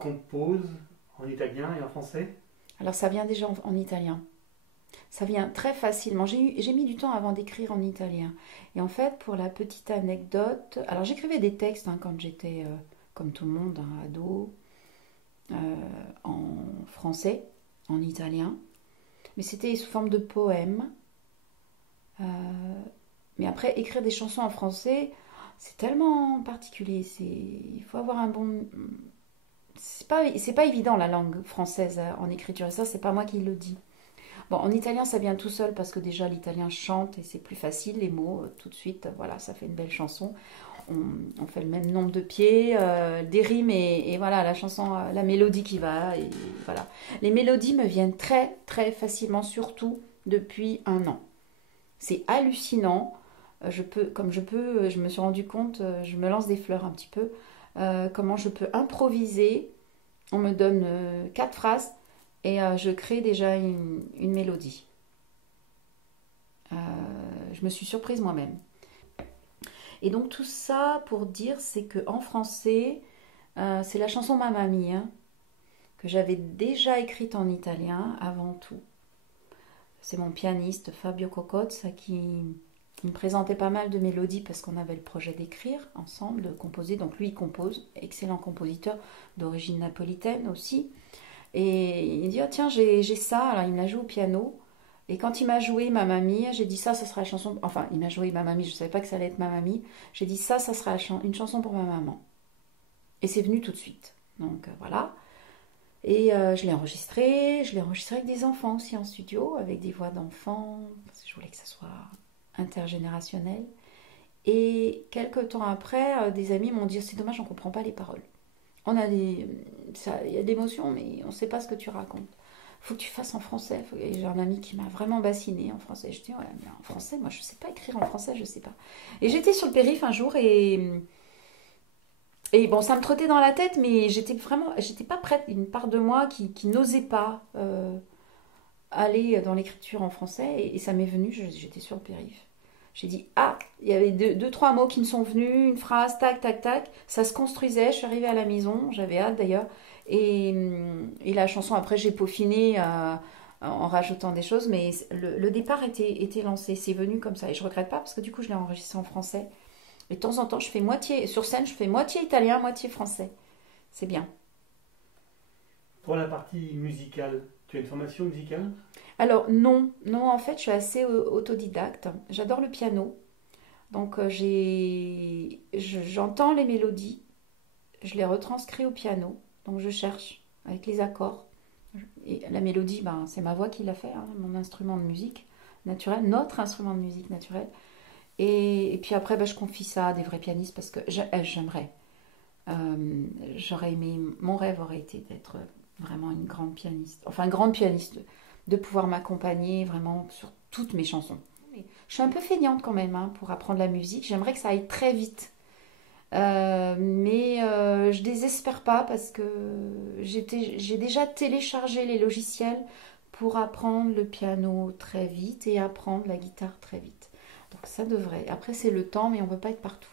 composes en italien et en français? Alors ça vient déjà en italien. Ça vient très facilement. J'ai mis du temps avant d'écrire en italien. Et en fait, pour la petite anecdote, alors j'écrivais des textes quand j'étais, comme tout le monde, ado, euh, en français, en italien. Mais c'était sous forme de poèmes. Euh, mais après, écrire des chansons en français, c'est tellement particulier. Il faut avoir un bon. C'est pas évident la langue française en écriture. Et ça, c'est pas moi qui le dis. Bon, en italien, ça vient tout seul parce que déjà l'italien chante et c'est plus facile, les mots, tout de suite, voilà, ça fait une belle chanson. On fait le même nombre de pieds, des rimes et voilà, la chanson, la mélodie qui va, et voilà. Les mélodies me viennent très, très facilement, surtout depuis un an. C'est hallucinant. Je me suis rendu compte, je me lance des fleurs un petit peu, comment je peux improviser. On me donne quatre phrases et je crée déjà une mélodie. Euh, je me suis surprise moi-même. Et donc tout ça pour dire, c'est qu'en français, c'est la chanson Mamma Mia que j'avais déjà écrite en italien avant tout. C'est mon pianiste Fabio Cocozza qui me présentait pas mal de mélodies parce qu'on avait le projet d'écrire ensemble, de composer. Donc lui, il compose, excellent compositeur d'origine napolitaine aussi. Et il dit, oh, tiens, j'ai ça. Alors il me l'a joué au piano. Et quand il m'a joué Ma Mamie, j'ai dit ça sera la chanson. Enfin, il m'a joué Ma Mamie, je ne savais pas que ça allait être Ma Mamie. J'ai dit ça sera une chanson pour ma maman. Et c'est venu tout de suite. Donc voilà. Et je l'ai enregistré avec des enfants aussi en studio, avec des voix d'enfants, parce que je voulais que ça soit intergénérationnel. Et quelques temps après, des amis m'ont dit, c'est dommage, on ne comprend pas les paroles. Il y a des émotions, mais on ne sait pas ce que tu racontes. Faut que tu fasses en français. Et j'ai un ami qui m'a vraiment bassiné en français. Je dis, ouais, mais en français, moi je sais pas écrire en français, je sais pas. Et j'étais sur le périph' un jour et bon, ça me trottait dans la tête, mais j'étais pas prête. Une part de moi qui n'osait pas aller dans l'écriture en français et ça m'est venu, j'étais sur le périph'. J'ai dit, ah, il y avait deux, trois mots qui me sont venus, une phrase, tac, tac, tac. Ça se construisait, je suis arrivée à la maison, j'avais hâte d'ailleurs. Et la chanson, après, j'ai peaufiné en rajoutant des choses, mais le départ était lancé, c'est venu comme ça. Et je regrette pas parce que du coup, je l'ai enregistré en français. Et de temps en temps, je fais moitié, sur scène, je fais moitié italien, moitié français. C'est bien. Pour la partie musicale, tu as une formation musicale? Alors, non, non, en fait, je suis assez autodidacte. J'adore le piano. Donc, j'entends les mélodies, je les retranscris au piano. Donc, je cherche avec les accords. Et la mélodie, ben, c'est ma voix qui l'a fait, mon instrument de musique naturel, notre instrument de musique naturel. Et puis après, ben, je confie ça à des vrais pianistes parce que j'aimerais. J'aurais aimé, mon rêve aurait été d'être vraiment une grande pianiste, enfin une grande pianiste, de pouvoir m'accompagner vraiment sur toutes mes chansons. Je suis un peu feignante quand même pour apprendre la musique, j'aimerais que ça aille très vite. Mais je désespère pas parce que j'ai déjà téléchargé les logiciels pour apprendre le piano très vite et apprendre la guitare très vite. Donc ça devrait. Après c'est le temps, mais on ne peut pas être partout.